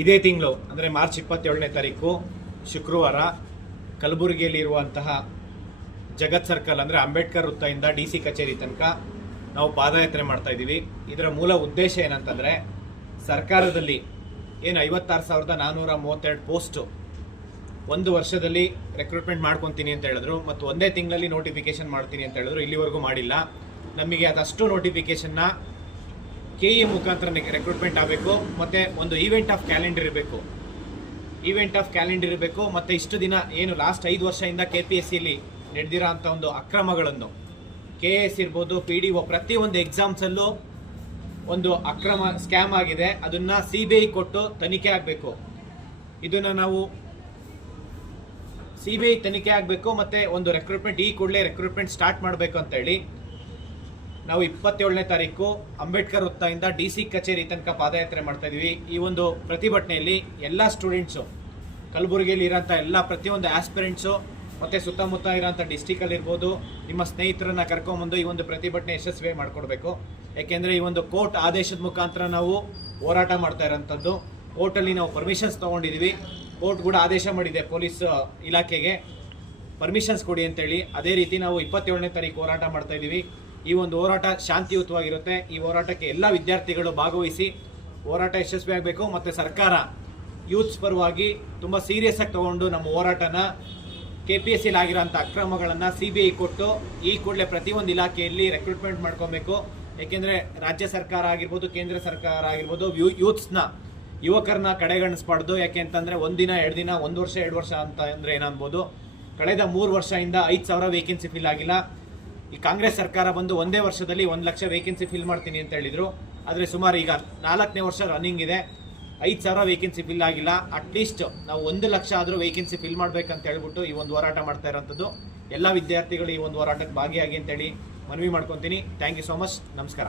ಇದೇ ತಿಂಗಳು ಅಂದರೆ ಮಾರ್ಚ್ 27ನೇ ತಾರೀಕು ಶುಕ್ರವಾರ ಕಲಬುರಗಿಯಲ್ಲಿರುವಂತಹ ಜಗತ್ ಸರ್ಕಲ್ ಅಂದರೆ ಅಂಬೇಡ್ಕರ್ ವೃತ್ತದಿಂದ DC ಕಚೇರಿ ತನಕ ನಾವು ಪಾದಯಾತ್ರೆ ಮಾಡ್ತಾ ಇದ್ದೀವಿ. ಇದರ ಮೂಲ ಉದ್ದೇಶ ಏನಂತಂದರೆ, ಸರ್ಕಾರದಲ್ಲಿ ಏನು 56,432 ಪೋಸ್ಟು ಒಂದು ವರ್ಷದಲ್ಲಿ ರೆಕ್ರೂಟ್ಮೆಂಟ್ ಮಾಡ್ಕೊತೀನಿ ಅಂತ ಹೇಳಿದ್ರು ಮತ್ತು ಒಂದೇ ತಿಂಗಳಲ್ಲಿ ನೋಟಿಫಿಕೇಶನ್ ಮಾಡ್ತೀನಿ ಅಂತ ಹೇಳಿದ್ರು. ಇಲ್ಲಿವರೆಗೂ ಮಾಡಿಲ್ಲ. ನಮಗೆ ಅದಷ್ಟು ನೋಟಿಫಿಕೇಶನ್ನ KE ಮುಖಾಂತರ ರೆಕ್ರೂಟ್ಮೆಂಟ್ ಆಗಬೇಕು ಮತ್ತು ಒಂದು ಈವೆಂಟ್ ಆಫ್ ಕ್ಯಾಲೆಂಡರ್ ಇರಬೇಕು ಮತ್ತು ಇಷ್ಟು ದಿನ ಏನು ಲಾಸ್ಟ್ 5 ವರ್ಷದಿಂದ KPSCಲಿ ನಡೆದಿರೋ ಅಂಥ ಒಂದು ಅಕ್ರಮಗಳನ್ನು, KS ಇರ್ಬೋದು, PDO, ಪ್ರತಿಯೊಂದು ಎಕ್ಸಾಮ್ಸಲ್ಲೂ ಒಂದು ಅಕ್ರಮ ಸ್ಕ್ಯಾಮ್ ಆಗಿದೆ. ಅದನ್ನು CBI ಕೊಟ್ಟು ತನಿಖೆ ಆಗಬೇಕು. ಇದನ್ನು ನಾವು CBI ತನಿಖೆ ಆಗಬೇಕು ಮತ್ತು ಒಂದು ರೆಕ್ರೂಟ್ಮೆಂಟ್ ಈ ಕೂಡಲೇ ರೆಕ್ರೂಟ್ಮೆಂಟ್ ಸ್ಟಾರ್ಟ್ ಮಾಡಬೇಕು ಅಂತೇಳಿ ನಾವು 27ನೇ ತಾರೀಕು ಅಂಬೇಡ್ಕರ್ ವೃತ್ತದಿಂದ DC ಕಚೇರಿ ತನಕ ಪಾದಯಾತ್ರೆ ಮಾಡ್ತಾ ಇದೀವಿ. ಈ ಒಂದು ಪ್ರತಿಭಟನೆಯಲ್ಲಿ ಎಲ್ಲ ಸ್ಟೂಡೆಂಟ್ಸು, ಕಲಬುರಗಿಯಲ್ಲಿ ಇರೋಂಥ ಎಲ್ಲ ಪ್ರತಿಯೊಂದು ಆಸ್ಪಿರೆಂಟ್ಸು ಮತ್ತು ಸುತ್ತಮುತ್ತ ಇರೋಂಥ ಡಿಸ್ಟಿಕಲ್ಲಿ ಇರ್ಬೋದು, ನಿಮ್ಮ ಸ್ನೇಹಿತರನ್ನ ಕರ್ಕೊಂಬಂದು ಈ ಒಂದು ಪ್ರತಿಭಟನೆ ಯಶಸ್ವಿ ಮಾಡಿಕೊಡ್ಬೇಕು. ಯಾಕೆಂದರೆ ಈ ಒಂದು ಕೋರ್ಟ್ ಆದೇಶದ ಮುಖಾಂತರ ನಾವು ಹೋರಾಟ ಮಾಡ್ತಾ ಇರೋಂಥದ್ದು. ಕೋರ್ಟಲ್ಲಿ ನಾವು ಪರ್ಮಿಷನ್ಸ್ ತೊಗೊಂಡಿದ್ದೀವಿ. ಕೋರ್ಟ್ ಕೂಡ ಆದೇಶ ಮಾಡಿದೆ ಪೊಲೀಸ್ ಇಲಾಖೆಗೆ ಪರ್ಮಿಷನ್ಸ್ ಕೊಡಿ ಅಂತೇಳಿ. ಅದೇ ರೀತಿ ನಾವು 27ನೇ ತಾರೀಕು ಹೋರಾಟ ಮಾಡ್ತಾ ಇದ್ದೀವಿ. ಈ ಒಂದು ಹೋರಾಟ ಶಾಂತಿಯುತವಾಗಿರುತ್ತೆ. ಈ ಹೋರಾಟಕ್ಕೆ ಎಲ್ಲ ವಿದ್ಯಾರ್ಥಿಗಳು ಭಾಗವಹಿಸಿ ಹೋರಾಟ ಯಶಸ್ವಿ ಆಗಬೇಕು ಮತ್ತು ಸರ್ಕಾರ ಯೂತ್ಸ್ ಪರವಾಗಿ ತುಂಬ ಸೀರಿಯಸ್ ಆಗಿ ತಗೊಂಡು ನಮ್ಮ ಹೋರಾಟನ KPSCಲಿ ಆಗಿರೋಂಥ ಅಕ್ರಮಗಳನ್ನು CBI ಕೊಟ್ಟು ಈ ಕೂಡಲೇ ಪ್ರತಿಯೊಂದು ಇಲಾಖೆಯಲ್ಲಿ ರೆಕ್ರೂಟ್ಮೆಂಟ್ ಮಾಡ್ಕೊಬೇಕು. ಏಕೆಂದರೆ ರಾಜ್ಯ ಸರ್ಕಾರ ಆಗಿರ್ಬೋದು, ಕೇಂದ್ರ ಸರ್ಕಾರ ಆಗಿರ್ಬೋದು, ಯುವಕರನ್ನ ಕಡೆಗಣಿಸ್ಬಾರ್ದು. ಯಾಕೆ ಅಂತಂದರೆ ಒಂದಿನ 2 ದಿನ, 1 ವರ್ಷ 2 ವರ್ಷ ಅಂತ ಅಂದರೆ ಏನನ್ಬೋದು, ಕಳೆದ 3 ವರ್ಷದಿಂದ 5,000 ವೇಕೆನ್ಸಿ ಫಿಲ್ ಆಗಿಲ್ಲ. ಈ ಕಾಂಗ್ರೆಸ್ ಸರ್ಕಾರ ಬಂದು ಒಂದೇ ವರ್ಷದಲ್ಲಿ 1 ಲಕ್ಷ ವೇಕೆನ್ಸಿ ಫಿಲ್ ಮಾಡ್ತೀನಿ ಅಂತ ಹೇಳಿದರು. ಆದರೆ ಸುಮಾರು ಈಗ 4ನೇ ವರ್ಷ ರನ್ನಿಂಗ್ ಇದೆ, 5,000 ವೇಕೆನ್ಸಿ ಫಿಲ್ ಆಗಿಲ್ಲ. ಅಟ್ಲೀಸ್ಟ್ ನಾವು 1 ಲಕ್ಷ ಆದರೂ ವೇಕೆನ್ಸಿ ಫಿಲ್ ಮಾಡಬೇಕಂತ ಹೇಳ್ಬಿಟ್ಟು ಈ ಒಂದು ಹೋರಾಟ ಮಾಡ್ತಾ ಇರೋಂಥದ್ದು. ಎಲ್ಲ ವಿದ್ಯಾರ್ಥಿಗಳು ಈ ಒಂದು ಹೋರಾಟಕ್ಕೆ ಭಾಗಿಯಾಗಿ ಅಂತೇಳಿ ಮನವಿ ಮಾಡ್ಕೊತೀನಿ. Thank you so much. ನಮಸ್ಕಾರ.